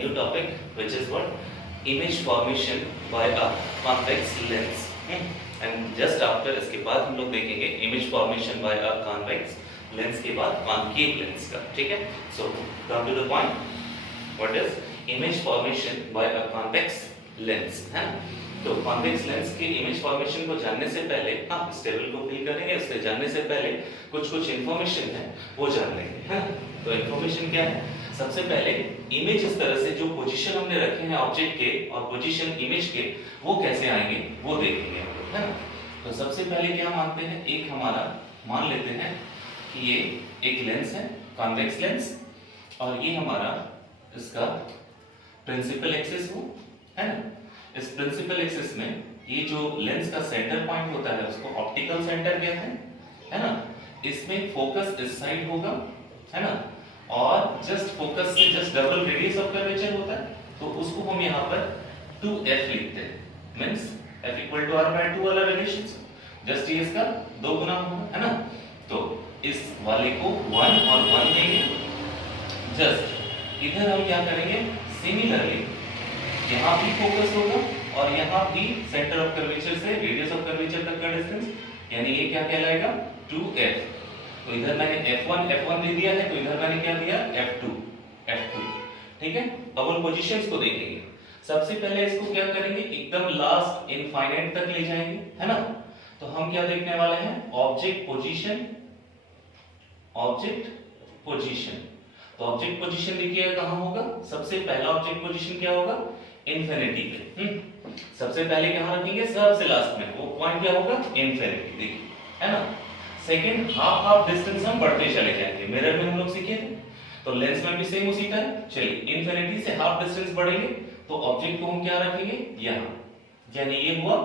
new topic which is what? Image formation by a convex lens. And just after इसके बाद हम लोग देखेंगे image formation by a convex lens के बाद concave lens का, ठीक है? So come to the point. What is image formation by a convex lens? है ना? तो कॉन्वेक्स लेंस के इमेज फॉर्मेशन को जानने से पहले हम इस टेबल को फिल करेंगे। उससे जानने से पहले कुछ इंफॉर्मेशन है वो जान लेंगे, है ना? तो इंफॉर्मेशन क्या है? सबसे पहले इमेज इस तरह से जो पोजीशन हमने रखे हैं ऑब्जेक्ट के और पोजीशन इमेज के वो कैसे आएंगे वो देखेंगे हम लोग, है ना? तो सबसे पहले क्या मानते हैं, एक हमारा मान लेते हैं कि ये एक लेंस है, कॉन्वेक्स लेंस, और ये हमारा इसका प्रिंसिपल एक्सिस हो, है ना? इस प्रिंसिपल एक्सिस में ये जो लेंस का सेंटर पॉइंट होता है उसको ऑप्टिकल सेंटर कहते हैं, है ना? इसमें फोकस इस साइड होगा, है ना? और जस्ट फोकस से just double radius of curvature होता है, तो उसको हम यहाँ पर 2f लिखते हैं, मींस f = r/2 वाला रिलेशन, जस्ट ये इसका 2 गुना होगा, है ना? तो इस वाले को 1 और 1 देंगे। जस्ट इधर हम क्या करेंगे, सिमिलरली यहाँ भी फोकस होगा और यहाँ भी सेंटर ऑफ कर्वेचर से रेडियस ऑफ कर्वेचर तक का डिस्टेंस, यानी ये क्या कहलाएगा 2f। तो इधर मैंने f1 दे दिया है, तो इधर मैंने क्या दिया f2, ठीक है? अब उन पोजीशंस को देखेंगे। सबसे पहले इसको क्या करेंगे, एकदम लास्ट इनफाइनाइट तक ले जाएंगे, है ना? तो हम क्या देखने वाले हैं, ऑब्जेक्ट पोजीशन। तो ऑब्जेक्ट पोजीशन देखिए कहां होगा, सबसे पहला ऑब्जेक्ट पोजीशन क्या होगा, इंफिनिटी पे। सबसे पहले कहां रखेंगे, सबसे लास्ट में, वो पॉइंट क्या होगा, इंफिनिटी, देखिए, है ना? सेकंड हाफ डिस्टेंस हम बढ़ते चले जाएंगे, मिरर में हम लोग सीखे थे, तो लेंस में भी सेम उसी का है। चलिए इंफिनिटी से हाफ डिस्टेंस बढ़ेंगे तो ऑब्जेक्ट को हम क्या रखेंगे, यहां, यानी ये हुआ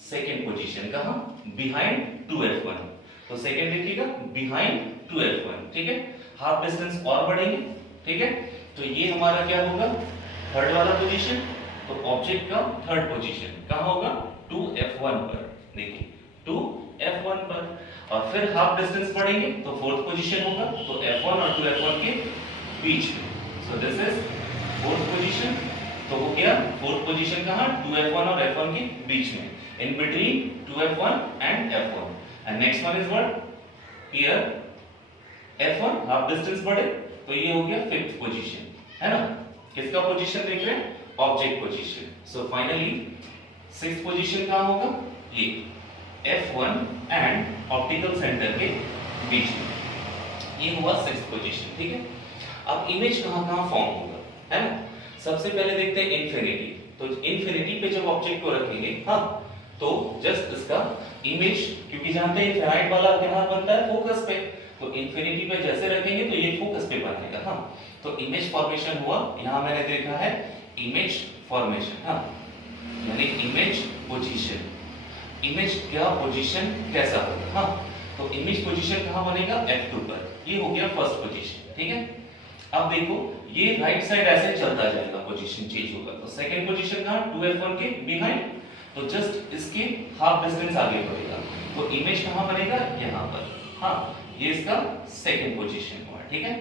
सेकंड पोजीशन, कहां, बिहाइंड 2f1। तो सेकंड देखिएगा बिहाइंड 2f1, ठीक है? हाफ डिस्टेंस और बढ़ेंगे, ठीक है? तो ये हमारा क्या होगा, थर्ड वाला पोजीशन। तो ऑब्जेक्ट का थर्ड पोजीशन कहां होगा, 2f1 पर, देखिए 2f1 पर, और फिर हाफ डिस्टेंस बढ़ेंगे तो फोर्थ पोजीशन होगा, तो f1 और 2f1 के बीच में। So this is fourth position. तो वो क्या, फोर्थ पोजीशन कहां, 2f1 और f1 के बीच में, in between 2f1 and f1। And next one is what, here f1 half distance बढ़े तो ये हो गया फिफ्थ पोजीशन, है ना? किसका पोजीशन देख रहे हैं, object position. So finally sixth position कहां होगा, ये f1 एंड ऑप्टिकल सेंटर के बीच में, ये हुआ सिक्स्थ पोजीशन, ठीक है? अब इमेज कहां फॉर्म होगा, है ना? सबसे पहले देखते हैं इंफिनिटी। तो इंफिनिटी पे जब ऑब्जेक्ट को रखेंगे, हाँ, तो जस्ट इसका इमेज, क्योंकि जानते हैं फेराइट वाला कहां बनता है, फोकस पे, तो इंफिनिटी पे जैसे रखेंगे तो ये फोकस पे बनेगा, हाँ। तो इमेज फॉर्मेशन हुआ, यहां मैंने देखा है इमेज फॉर्मेशन, हाँ, यानी इमेज पोजीशन। इमेज का पोजीशन कैसा होगा, हाँ, तो इमेज पोजीशन कहां बनेगा, f2 पर, ये हो गया फर्स्ट पोजीशन, ठीक है? अब देखो ये राइट साइड ऐसे चलता जाएगा, पोजीशन चेंज होगा, तो सेकंड पोजीशन कहां, 2f1 के बिहाइंड, तो जस्ट इसके हाफ डिस्टेंस आगे बढ़ेगा, तो इमेज कहां बनेगा, यहां पर, हाँ, ये इसका सेकंड पोजीशन हुआ, ठीक है?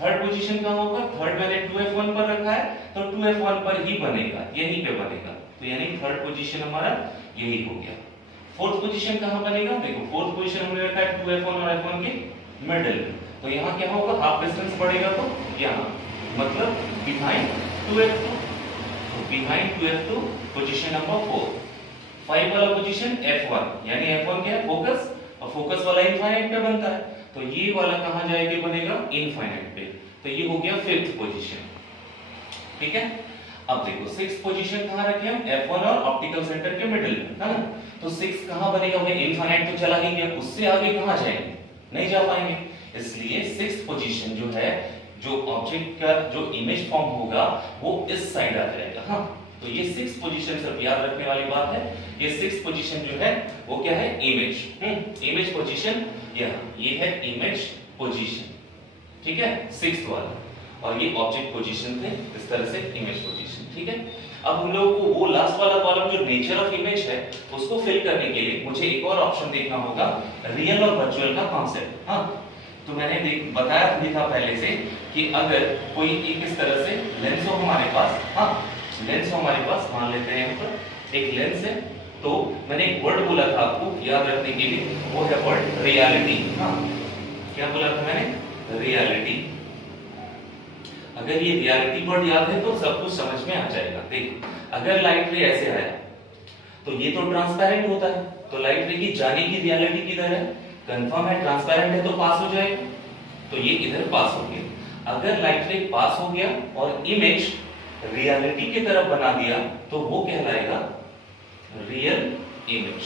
थर्ड पोजीशन कहां होगा, थर्ड मैंने 2f1 पर रखा है, तो 2f1 पर ही बनेगा, यहीं पे बनेगा, तो यानी थर्ड पोजीशन हमारा यही हो गया। फोर्थ पोजीशन कहां बनेगा, देखो फोर्थ पोजीशन हमने रखा है 2f1 और f1 के मिडिल में, तो यहां क्या होगा, हाफ डिस्टेंस बढ़ेगा, तो यहां मतलब बिहाइंड 2f2, तो बिहाइंड 2f2 पोजीशन नंबर 4। 5 वाला पोजीशन f1, यानी f1 क्या है, फोकस, और फोकस वाला इनफाइनाइट पे बनता है, तो ये वाला कहां जाएगा, बनेगा इनफाइनाइट पे, तो ये हो गया फिफ्थ पोजीशन, ठीक है? अब देखो सिक्स्थ पोजीशन कहां रखे हम, f1 और ऑप्टिकल सेंटर के मिडिल में, है ना? तो सिक्स्थ कहां बनेगा, हमें इनफाइनाइट तो चला ही गया, उससे आगे कहां जाएंगे, नहीं जा पाएंगे, इसलिए सिक्स्थ पोजीशन जो है, जो ऑब्जेक्ट का जो इमेज फॉर्म होगा वो इस साइड आ जाएगा, हाँ। तो ये सिक्स्थ पोजीशन सिर्फ याद रखने वाली बात है, ये सिक्स्थ पोजीशन जो है वो क्या है, इमेज, इमेज पोजीशन, ये है इमेज पोजीशन, ठीक है, सिक्स्थ वाला, और ये ऑब्जेक्ट पोजीशन थे, इस तरह से इमेज पोजीशन, ठीक है? अब हम लोगों को वो लास्ट वाला कॉलम जो नेचर ऑफ इमेज है उसको फिल करने के लिए मुझे एक और ऑप्शन देखना होगा, रियल और वर्चुअल का कॉन्सेप्ट, हाँ। तो मैंने बताया भी था पहले से कि अगर कोई एक इस तरह से लेंस हो हमारे पास, हाँ लेंस हो हमारे पास, मान लेते हैं यहाँ पर एक लेंस है। तो मैंने एक वर्ड बोला था आपको याद रखने के लिए, वो है वर्ड रियलिटी। हाँ क्या बोला था मैंने? रियलिटी। अगर ये रियलिटी वर्ड याद है तो सब कुछ समझ में आ जाएगा। देख अगर लाइट रे ऐसे आया तो ये तो ट्रांसपेरेंट होता है, तो लाइट रे की जाने की रियलिटी किधर है? कंफर्म है, ट्रांसपेरेंट है तो पास हो जाएगा, तो ये इधर पास हो गया। अगर लाइट रे पास हो गया और इमेज रियलिटी की तरफ बना दिया तो वो कहलाएगा रियल इमेज।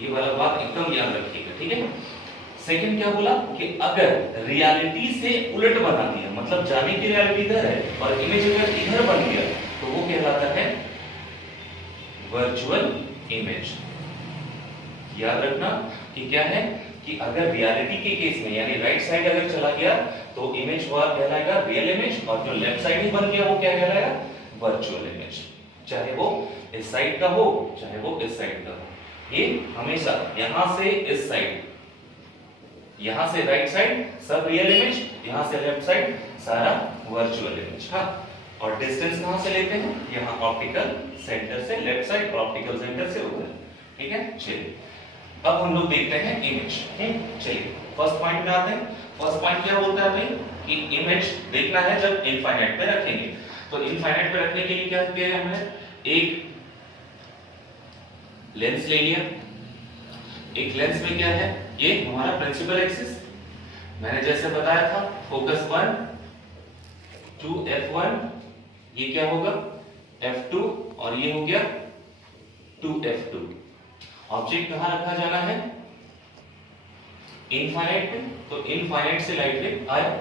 ये वाला बात एकदम याद रखिएगा, ठीक है। सेकंड क्या बोला कि अगर रियलिटी से उलट बना दिया, मतलब जाने की रियलिटी इधर है और इमेज अगर इधर बन गया तो वो कहलाता है वर्चुअल इमेज। याद रखना कि क्या है कि अगर रियलिटी के केस में यानी राइट साइड अगर चला गया तो इमेज हुआ कहलाएगा रियल इमेज, और जो लेफ्ट साइड ही बन गया वो क्या कहलाएगा? Virtual image. चाहे वो इस साइड का हो चाहे वो इस साइड का हो, ये हमेशा यहां से इस साइड, यहां से राइट साइड सब रियल इमेज, यहां से लेफ्ट साइड सारा वर्चुअल इमेज। हाँ और डिस्टेंस कहां से लेते हैं? यहां ऑप्टिकल सेंटर से लेफ्ट साइड, ऑप्टिकल सेंटर से उधर, ठीक है। चलिए अब हम लोग देखते हैं इमेज। चलिए फर्स्ट पॉइंट में आते हैं। फर्स्ट पॉइंट क्या बोलता है भाई कि इमेज देखना है जब इनफाइनाइट पे रखेंगे। तो इनफाइनाइट पे रखने के लिए क्या किया है हमने? एक लेंस ले लिया। एक लेंस में क्या है? ये हमारा प्रिंसिपल एक्सिस, मैंने जैसे बताया था फोकस 1 टू f1, ये क्या होगा? f2, और ये हो गया 2f2। ऑब्जेक्ट कहां रखा जाना है? इनफाइनाइट पे, तो इनफाइनाइट से लाइट रे आया,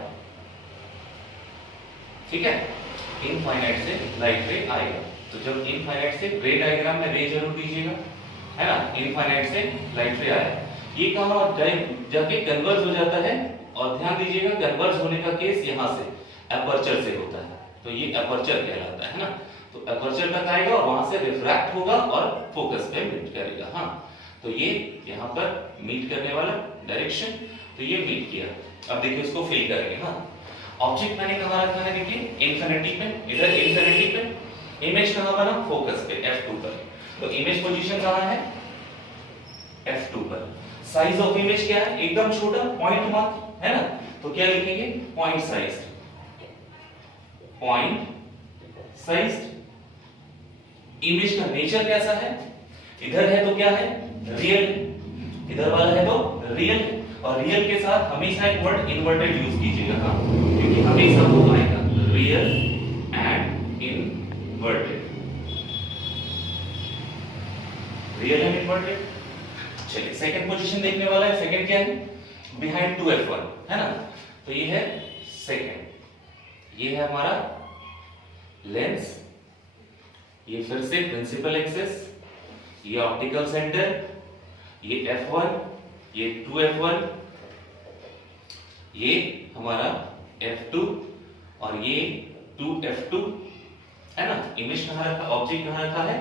ठीक है। इनफाइनाइट से लाइट रे आएगा, तो जब इनफाइनाइट से रे डायग्राम में रे जरूर दीजिएगा, है ना। इनफाइनाइट से लाइट रे आया, ये कहां जाके कन्वर्ज हो जाता है, और ध्यान दीजिएगा कन्वर्ज होने का केस यहां से एपर्चर से होता है, तो ये एपर्चर कहलाता है ना। तो एपर्चर तक आएगा और वहां से रिफ्रैक्ट होगा और फोकस पे मीट करेगा। हाँ तो ये यहाँ पर मीट करने वाला डायरेक्शन, तो ये मीट किया। अब देखिए इसको फिल करेंगे। हाँ ऑब्जेक्ट मैंने कहां रखा है? देखिए इनफिनिटी पे, इधर इनफिनिटी पे। इमेज कहां बना? फोकस पे f2 पर। तो इमेज पोजीशन कहां है? f2 पर। साइज ऑफ इमेज क्या है? एकदम छोटा, पॉइंट मार्क, है ना। तो क्या लिखेंगे? Point size. Point size. Image का नेचर कैसा है? इधर है तो क्या है? रियल। इधर वाला है तो रियल, और रियल के साथ हमेशा एक वर्ड इन्वर्टेड यूज कीजिएगा। हाँ क्योंकि हमेशा वो आएगा real and inverted, real and inverted. चलिए सेकंड पोजीशन देखने वाला है। सेकंड क्या है? बिहाइंड 2f1, है ना। तो ये है सेकंड, ये है हमारा लेंस, ये फिर से प्रिंसिपल एक्सिस, ये ऑप्टिकल सेंटर, ये f1, ये 2f1, ये हमारा f2 और ये 2f2, है ना। इमेज कहां रखा? ऑब्जेक्ट कहां रखा है?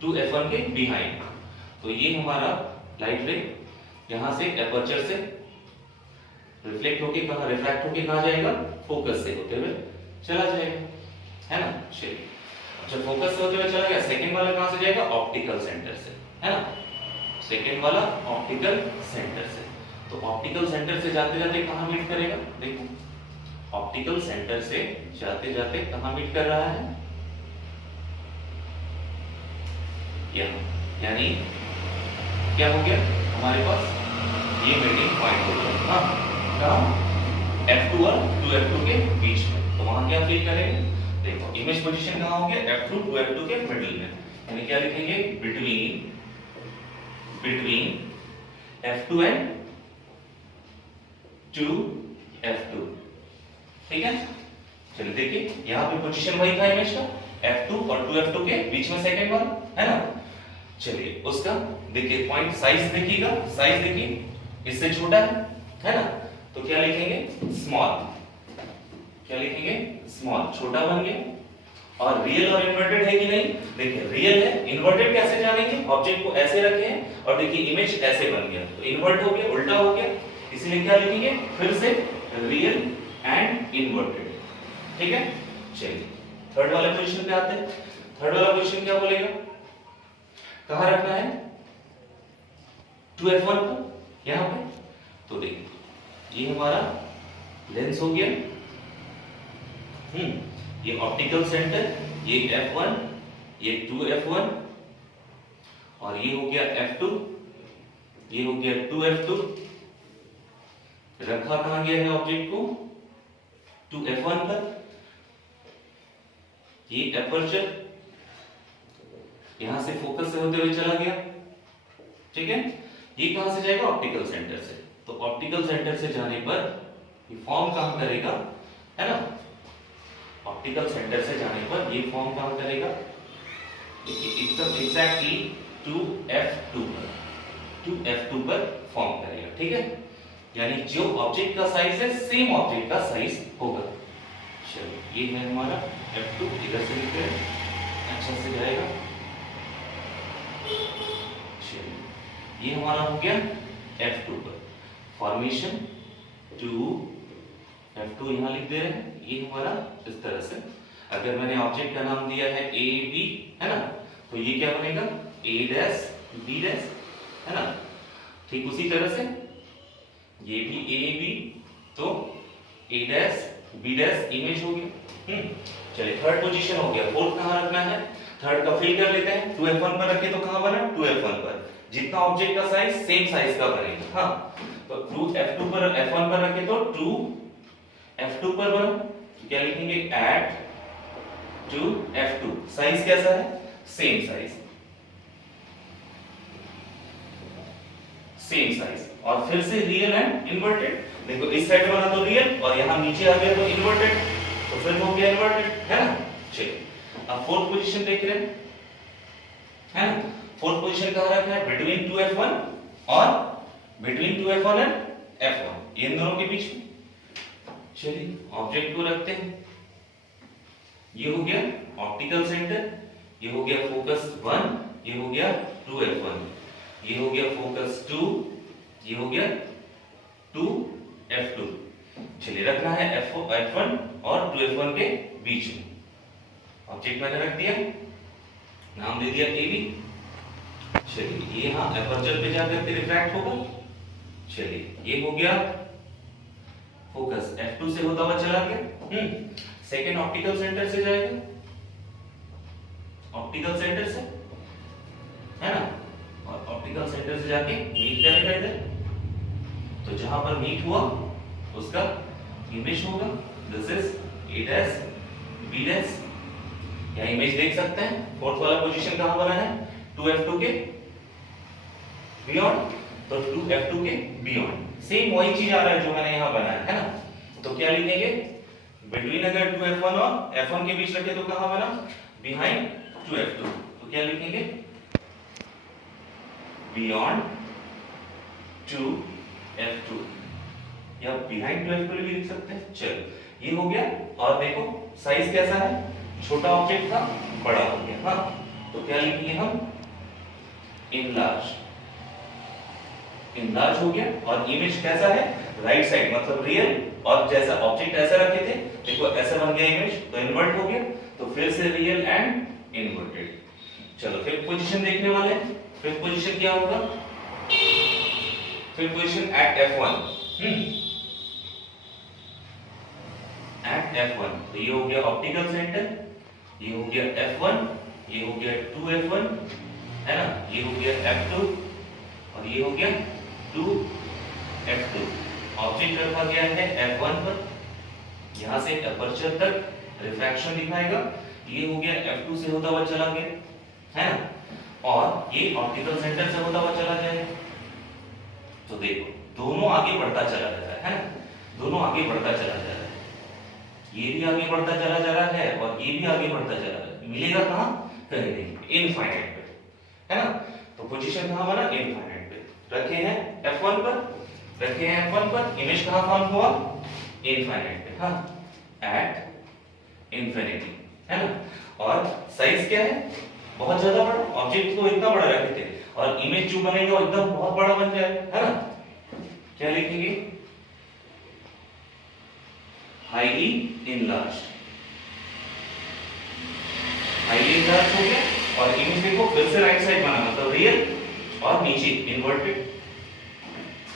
2f1 के बिहाइंड। तो ये हमारा लाइट रे यहां से एपर्चर से रिफ्लेक्ट होके कहां, रिफ्रैक्ट होके कहां जाएगा? फोकस से होते हुए चला जाएगा, है ना। चलिए जब फोकस से होते हुए चला गया, सेकंड वाला कहां से जाएगा? ऑप्टिकल सेंटर से, है ना। सेकंड वाला ऑप्टिकल सेंटर से। तो ऑप्टिकल सेंटर से जाते जाते कहां मीट करेगा? देखो ऑप्टिकल सेंटर से जाते जाते कहां मीट कर रहा है? यहां, यानी क्या हो गया हमारे पास? ये मीटिंग पॉइंट हो गया। हाँ कहां? f2 और 2f2 के बीच में। तो वहां क्या फील करेंगे? देखो इमेज पोजीशन कहां होंगे? f2 2f2 के मिडिल में, यानी क्या लिखेंगे? बिटवीन f2 एंड 2f2, ठीक है। चलिए देखिए यहां पे पोजीशन वही था इमेज का, f2 और 2f2 के बीच में सेकंड वाला, है ना। चलिए उसका देखिए पॉइंट साइज देखिएगा, साइज देखिए इससे छोटा है ना। तो क्या लिखेंगे? स्मॉल। क्या लिखेंगे? स्मॉल, छोटा बन गया। और रियल और इन्वर्टेड है कि नहीं? देखिए रियल है, इन्वर्टेड कैसे जानेंगे? ऑब्जेक्ट को ऐसे रखे हैं और देखिए इमेज ऐसे बन गया, तो इन्वर्ट हो गया, उल्टा हो गया, इसलिए क्या लिखेंगे? फिर से रियल एंड इन्वर्टेड, ठीक है। चलिए थर्ड वाले पोजीशन पे आते हैं। थर्ड वाला पोजीशन क्या बोलेगा, कहां रखना है, 2f1 पर यहां पे। तो देखिए ये हमारा लेंस हो गया, ये ऑप्टिकल सेंटर, ये f1, ये 2f1 और ये हो गया f2, ये हो गया 2f2। रखा कहां गया है ऑब्जेक्ट को, 2f1 पर। ये एपर्चर यहां से फोकस से होते हुए चला गया, ठीक है। ये कहां से जाएगा, ऑप्टिकल सेंटर से। तो ऑप्टिकल सेंटर से जाने पर ये फॉर्म कहां करेगा, है ना, ऑप्टिकल सेंटर से जाने पर ये फॉर्म कहां करेगा, एकदम एग्जैक्टली 2f2 पर, 2f2 पर फॉर्म करेगा, ठीक है। यानी जो ऑब्जेक्ट का साइज है सेम ऑब्जेक्ट का साइज होगा। चलो ये है हमारा f2, इधर से लिखते हैं, अच्छा से जाएगा। चलिए ये हमारा हो गया f2 पर फॉर्मेशन 2f2 यहां लिख दे रहे हैं। ये हमारा इस तरह से, अगर मैंने ऑब्जेक्ट का नाम दिया है a b, है ना, तो ये क्या बनेगा, a डैश b डैश, है ना। ठीक उसी तरह से ये भी a b, तो a dash b dash image हो गया। चलिए थर्ड पोजीशन हो गया। फोर्थ कहां रखना है, थर्ड का फिल कर लेते हैं। 2f1 पर रखे तो कहां बना, 2f1 पर। जितना ऑब्जेक्ट का साइज सेम साइज का बनेगा, हाँ। तो 2f2 पर, f1 पर रखे तो 2f2 पर बना, तो क्या लिखेंगे, एट 2f2। साइज कैसा है, सेम साइज, सेम साइज। और फिर से रियल एंड इन्वर्टेड। देखो इस साइड बना तो रियल और यहां नीचे आ गया तो इन्वर्टेड, तो फिर हो गया इन्वर्टेड, है ना। चलिए अब फोर्थ पोजीशन देख रहे हैं, है ना। फोर्थ पोजीशन कहां रखा है, बिटवीन 2f1 और बिटवीन 2f1 एंड f1, इन दोनों के बीच में। चलिए ऑब्जेक्ट को रखते हैं। ये हो गया ऑप्टिकल सेंटर, ये हो गया फोकस 1, ये हो गया 2f1, ये हो गया फोकस 2, ये हो गया 2f2। चलिए रखना है f1 और 2f1 के बीच में। ऑब्जेक्ट मैंने रख दिया, नाम दे दिया AB। चलिए ये यहां एपर्चर पे जाकर के रिफ्रैक्ट होगा। चलिए ये हो गया फोकस, f2 से होता हुआ चला गया। सेकेंड ऑप्टिकल सेंटर से जाएगा, ऑप्टिकल सेंटर से, है ना, और ऑप्टिकल सेंटर से जाके मीट करेगा इधर। तो जहां पर मीट हुआ उसका इमेज होगा, this is a dash b dash. यहां इमेज देख सकते हैं। फोर्थ वाला पोजीशन कहां बना है, 2f2 के बियॉन्ड, तो 2f2 के बियॉन्ड सेम वही चीज आ रहा है जो मैंने यहां बनाया है ना। तो क्या लिखेंगे, बिटवीन अगर 2f1 और f1 के बीच रखे तो कहां बना, बिहाइंड 2f2। तो क्या लिखेंगे, बियॉन्ड 2f2 या बिहाइंड 2f2 भी लिख सकते हैं। चलो ये हो गया। और देखो साइज कैसा है, छोटा ऑब्जेक्ट था बड़ा हो गया, हाँ। तो क्या लिखेंगे हम, इनलार्ज, इनलार्ज हो गया। और इमेज कैसा है, राइट साइड मतलब रियल, और जैसा ऑब्जेक्ट ऐसा रखे थे देखो ऐसा बन गया इमेज, तो इन्वर्ट हो गया। तो फिर से रियल एंड इन्वर्टेड। चलो फिफ्थ पोजीशन देखने वाले हैं। फिफ्थ पोजीशन क्या होगा, fifth position eight f1, eight f1। तो ये हो गया ऑप्टिकल सेंटर, ये हो गया f1, ये हो गया 2f1, है ना, ये हो गया f2 और ये हो गया 2f2। ऑब्जेक्ट रखा गया है f1 पर, यहां से एपर्चर तक रिफ्रैक्शन दिखाएगा। ये हो गया f2 से होता हुआ चला गया, है ना, और ये ऑप्टिकल सेंटर से होता हुआ चला जाएगा। तो देखो दोनों आगे बढ़ता चला जा रहा है ना, दोनों आगे बढ़ता चला जा रहा है। ये भी आगे बढ़ता चला जा रहा है और ये भी आगे बढ़ता चला जा रहा है। मिलेगा कहां, कहीं नहीं, इनफाइनाइट पे, है ना। तो पोजीशन कहां बना, इनफाइनाइट पे। रखे हैं f1 पर, रखे हैं f1 पर, इमेज कहां फॉर्म हुआ, इनफाइनाइट पे, हाँ, एट इंफिनिटी, है ना। और साइज क्या है, बहुत ज्यादा बड़ा, ऑब्जेक्ट को इतना बड़ा रखे थे और इमेज जो बनेगा वो एकदम बहुत बड़ा बन जाएगा, है ना। क्या लिखेंगे, हाईली इनलार्ज्ड, हाईली इंचार्ज हो गया, और इमेज देखो फिर से राइट साइड बना, मतलब रियल और नीचे इन्वर्टेड,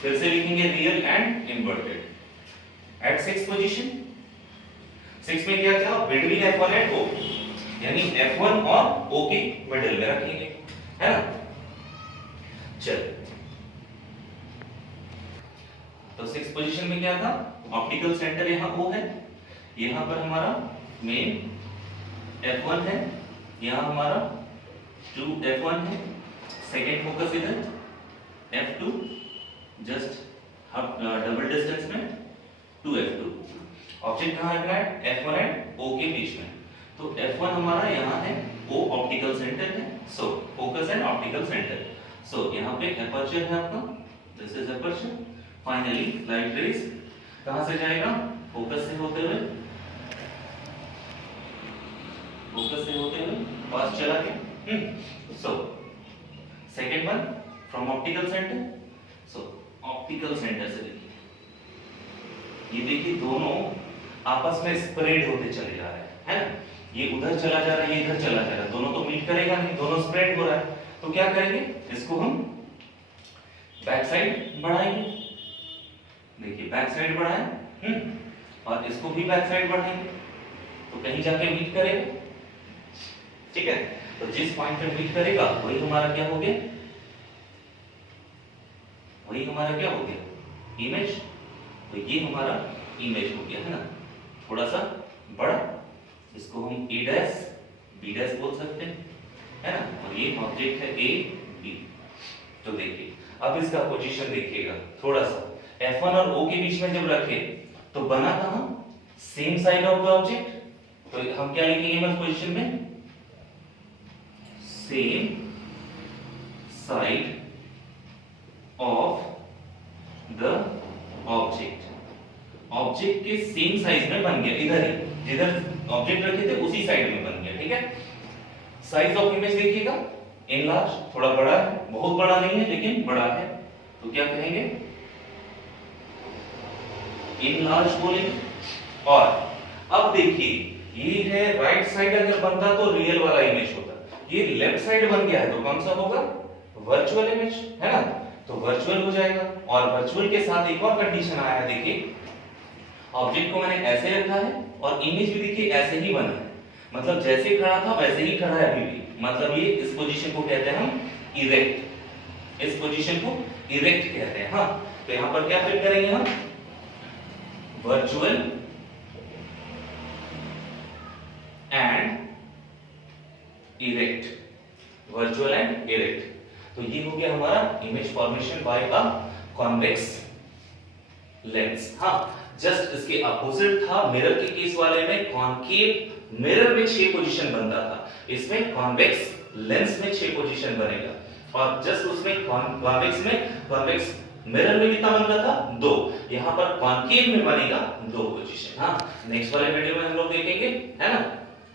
फिर से लिखेंगे real and inverted at 6 position. 6 में क्या था, बिटवीन F1 एंड O, यानी F1 और O के मिडिल में रखेंगे, है ना। चल तो 6 पोजीशन में क्या था, ऑप्टिकल सेंटर यहाँ O है, यहाँ पर हमारा मेन F1 है, यहाँ हमारा 2F1 है, सेकेंड फोकस इधर F2, जस्ट डबल डिस्टेंस में 2F2। ऑब्जेक्ट कहाँ रखना है, F1 एंड O के बीच में, तो F1 हमारा यहाँ है, O ऑप्टिकल सेंटर है, so focus and optical centre. So यहाँ पे एपर्चर है आपका, this is aperture. Finally light rays कहाँ से जाएगा, फोकस से होते हुए, फोकस से होते हुए पास चला गया। So second one from optical centre, so optical centre से देखिए, ये देखिए दोनों आपस में स्प्रेड होते चले जा रहे हैं, है ना। ये उधर चला जा रहा है, ये इधर चला जा रहा है, दोनों तो मीट करेगा नहीं, दोनों स्प्रेड हो रहा है। तो क्या करेंगे, इसको हम बैक साइड बढ़ाएंगे, देखिए बैक साइड बढ़ाएं, और इसको भी बैक साइड बढ़ाएंगे, तो कहीं जाके मीट करेगा, ठीक है। तो जिस पॉइंट पे मीट करेगा वही हमारा क्या हो गया, वही हमारा क्या हो गया, इमेज। तो ये हमारा इमेज हो गया, है ना, थोड़ा सा बड़ा, इसको हम A डैश B डैश बोल सकते हैं, है ना, और ये ऑब्जेक्ट है A B। तो देखिए अब इसका पोजीशन देखिएगा, थोड़ा सा F1 और O के बीच में जब रखे तो बना कहां, same side of the object, तो हम क्या लिखेंगे बस पोजीशन में, same side of the object. Object के सेम साइज में बन गया, इधर ही जिधर ऑब्जेक्ट रखे थे उसी साइड में बन गया, ठीक है। साइज ऑफ इमेज देखिएगा, एनलार्ज, थोड़ा बड़ा है, बहुत बड़ा नहीं है लेकिन बड़ा है, तो क्या कहेंगे, इनलार्ज बोलेंगे। और अब देखिए ये है राइट साइड, अगर बनता तो रियल वाला इमेज होता, ये लेफ्ट साइड बन गया है तो कौन सा होगा, वर्चुअल इमेज, है ना, तो वर्चुअल हो जाएगा। और वर्चुअल के साथ एक और कंडीशन आया है, देखिए ऑब्जेक्ट को मैंने ऐसे रखा है और इमेज भी देखिए ऐसे ही बना है, मतलब जैसे खड़ा था वैसे ही खड़ा है अभी भी, मतलब ये इस पोजीशन को कहते हैं हम इरेक्ट, इस पोजीशन को इरेक्ट कहते हैं। हाँ, तो यहां पर क्या फिट करेंगे हम, virtual and erect, virtual and erect. तो ये हो गया हमारा image formation by a convex lens. हाँ, जस्ट इसके अपोजिट था मिरर के केस वाले में, कॉनकेव मिरर में 6 पोजीशन बनता था, इसमें कॉन्वेक्स लेंस में 6 पोजीशन बनेगा। और जस्ट उसमें कॉन्वेक्स में, कॉन्वेक्स मिरर में कितना बनता था, 2, यहां पर कॉनकेव में बनेगा 2 पोजीशन। हाँ, नेक्स्ट वाले वीडियो में हम लोग देखेंगे, है ना।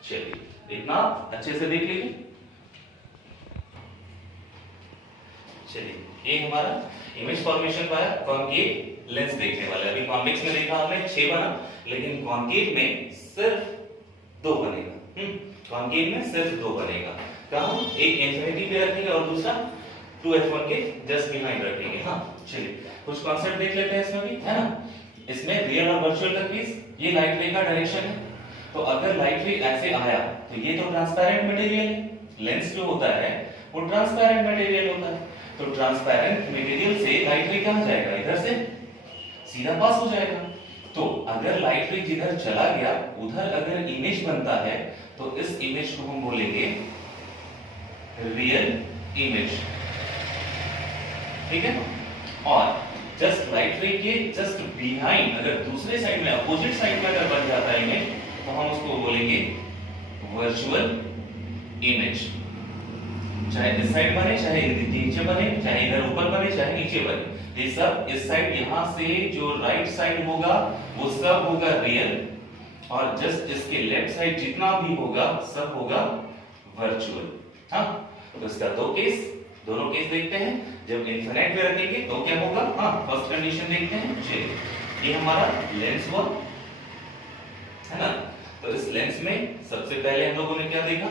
चलिए इतना अच्छे से देख लीजिए। चलिए ये हमारा इमेज फॉर्मेशन का कॉनकेव लेंस देखने वाला है। अभी कॉन्वेक्स में देखा हमने 6 बना, लेकिन कॉनकेव में सिर्फ 2 बनेगा। कॉनकेव में सिर्फ 2 बनेगा। कहां, एक इंफिनिटी पे रखेंगे और दूसरा 2f1 के जस्ट बिहाइंड रखेंगे। हाँ, चलिए कुछ कॉन्सेप्ट देख लेते हैं इसमें भी, है ना। इसमें रियल और वर्चुअल का केस, ये लाइट रे का डायरेक्शन है, तो अगर लाइट रे ऐसे आया तो ये तो ट्रांसपेरेंट मटेरियल है, लेंस जो होता है वो ट्रांसपेरेंट मटेरियल होता है, तो ट्रांसपेरेंट मटेरियल से लाइट रे कहां जाएगा, इधर से सीधा पास हो जाएगा। तो अगर लाइट रे जिधर चला गया उधर अगर इमेज बनता है तो इस इमेज को हम बोलेंगे रियल इमेज, ठीक है। और जस्ट लाइट रे के जस्ट बिहाइंड अगर दूसरे साइड में, अपोजिट साइड में अगर बन जाता है इमेज तो हम उसको बोलेंगे वर्चुअल इमेज। चाहे इस साइड बने, चाहे नीचे बने, चाहे इधर ऊपर बने, चाहे नीचे बने, ये सब इस साइड यहां से जो राइट साइड होगा वो सब होगा रियल, और जस्ट इसके लेफ्ट साइड जितना भी होगा सब होगा वर्चुअल। हाँ, तो इसका दोनों केस देखते हैं। जब इनफिनिट में रखेंगे तो क्या होगा, हाँ फर्स्ट कंडीशन देखते हैं। चलिए ये हमारा लेंस हुआ, है ना। तो इस लेंस में सबसे पहले हम लोगों ने क्या देखा,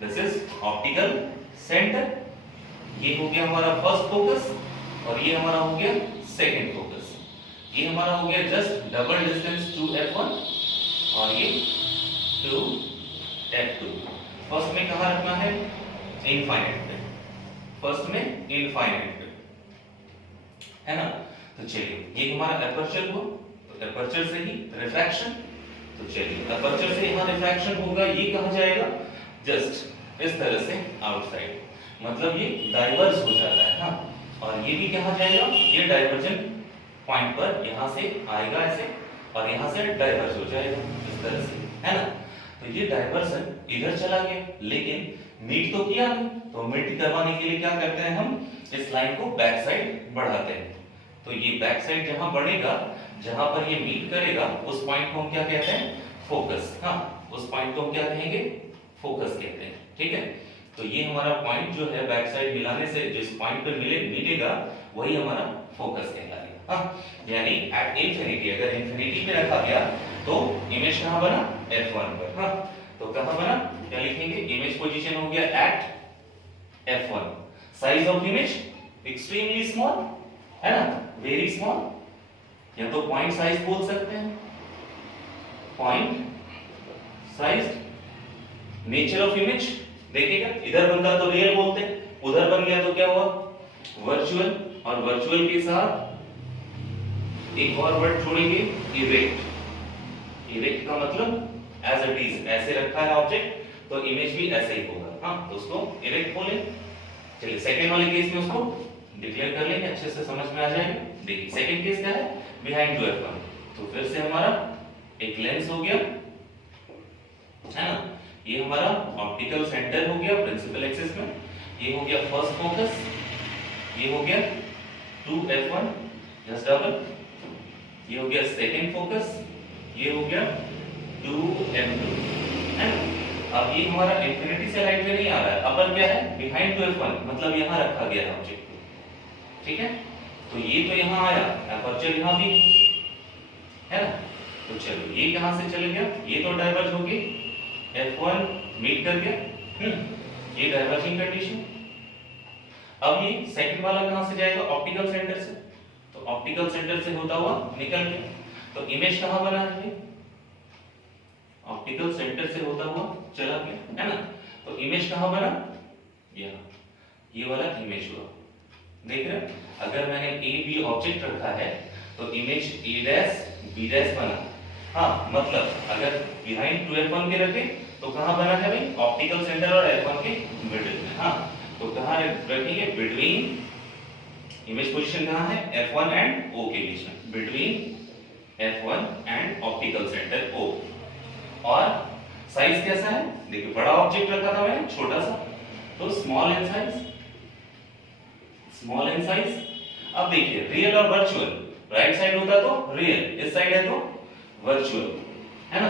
दिस इज ऑप्टिकल सेंटर। ये हो गया हमारा फर्स्ट फोकस और ये हमारा हो गया सेकंड फोकस। ये हमारा हो गया just double distance to F1 और ये टू F2। फर्स्ट में कहां रखना है? इनफाइनाइट पे। फर्स्ट में इनफाइनाइट पे, है ना। तो चलिए ये हमारा एपर्चर हुआ, तो एपर्चर से ही रिफ्रैक्शन। तो चलिए एपर्चर से यहां रिफ्रैक्शन होगा, ये कहां जाएगा? जस्ट इस तरह से आउटसाइड, मतलब ये डाइवर्ज हो जाता है। हाँ, और ये भी कहां जाएगा? ये डाइवर्जन पॉइंट पर यहां से आएगा ऐसे और यहां से डाइवर्ज हो जाएगा इस तरह से, है ना। तो ये डाइवर्जन इधर चला गया, लेकिन मीट तो किया नहीं। तो मीट करवाने के लिए क्या करते हैं हम? इस लाइन को बैक साइड बढ़ाते हैं। तो ये बैक साइड जहां बढ़ेगा, जहां पर ये मीट करेगा, उस पॉइंट को हम क्या कहते हैं? फोकस। हाँ, उस पॉइंट को हम क्या कहेंगे? फोकस कहते हैं, ठीक है। तो ये हमारा पॉइंट जो है बैक साइड मिलाने से जिस पॉइंट पर मिलेगा वही हमारा फोकस कहलाएगा। हाँ, यानी एट इंफिनिटी, अगर इंफिनिटी पे रखा गया तो इमेज कहां बना? F1 पर। हाँ, तो कहां बना? क्या लिखेंगे? इमेज पोजीशन हो गया at F1। Size of image extremely small, है ना, वेरी स्मॉल, या तो पॉइंट साइज बोल सकते हैं, point size. Nature of image देखिएगा, इधर बनता तो रियल बोलते, उधर बन गया तो क्या हुआ? वर्चुअल। और वर्चुअल के साथ एक और वर्ड जोड़ेंगे, इरेक्ट। इरेक्ट का मतलब एज इट इज, ऐसे रखा है ऑब्जेक्ट तो इमेज भी ऐसे ही होगा। हाँ, तो उसको इरेक्ट बोले। चलिए सेकंड वाले केस में उसको डिक्लेयर कर लेंगे, अच्छे से समझ में आ जाएगा। देखिए सेकंड केस क्या है? Behind to F1। तो फिर से हमारा एक लेंस हो गया, है ना। ये हमारा ऑप्टिकल सेंटर हो गया प्रिंसिपल एक्सिस में। ये हो गया फर्स्ट फोकस, ये हो गया 2F1 जस्ट डबल। ये हो गया सेकंड फोकस, ये हो गया 2F2, है ना। अब ये हमारा इंफिनिटी से राइट में नहीं आ रहा है, अपर क्या है? बिहाइंड टू F1, मतलब यहां रखा गया है ऑब्जेक्ट को, ठीक है। तो ये तो यहां आया, एपर्चर यहां भी है ना। तो चलो ये कहां से चले गया? ये तो डाइवर्ज हो गई, F1 मीट कर गया, ये डाइवर्जिंग कंडीशन। अब ये सेकंड वाला कहां से जाएगा? ऑप्टिकल सेंटर से। तो ऑप्टिकल सेंटर से होता हुआ निकल गया, तो इमेज कहां बना है? ऑप्टिकल सेंटर से होता हुआ चला गया, है ना। तो इमेज कहां बना? यहाँ, ये वाला इमेज हुआ, देख रहे हैं। अगर मैंने ए बी ऑब्जेक्ट रखा है तो image A dash B dash बना। हाँ, मतलब अगर बिहाइंड 2F1 के रखे तो कहां बना है भाई? ऑप्टिकल सेंटर और F1 के मिडिल में। हाँ, तो कहां रखेंगे? बिटवीन, इमेज पोजीशन कहां है? F1 एंड O के बीच में, between F1 and optical centre O। और साइज कैसा है? देखिए बड़ा ऑब्जेक्ट रखा था मैंने, छोटा सा, तो small in size, small in size. अब देखिए रियल और वर्चुअल, राइट साइड होता तो रियल, इस साइड है तो वर्चुअल, है ना,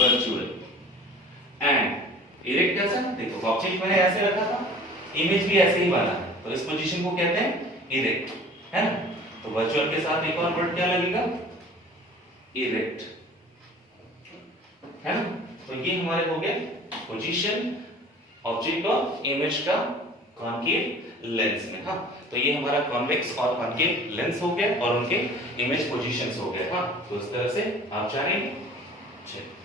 वर्चुअल। एंड इरेक्ट कैसा? देखो ऑब्जेक्ट मैंने ऐसे रखा था, इमेज भी ऐसे ही बना है, तो इस पोजीशन को कहते हैं इरेक्ट, है ना। तो वर्चुअल के साथ एक और वर्ड क्या लगेगा? इरेक्ट, है ना। तो ये हमारे हो गए पोजीशन ऑब्जेक्ट और इमेज का कॉन्केव लेंस में। हाँ, तो ये हमारा कॉन्वेक्स और कॉन्केव लेंस हो गया और उनके इमेज पोजीशंस हो गए। हाँ, तो इस तरह से आप जानेंगे। चलिए।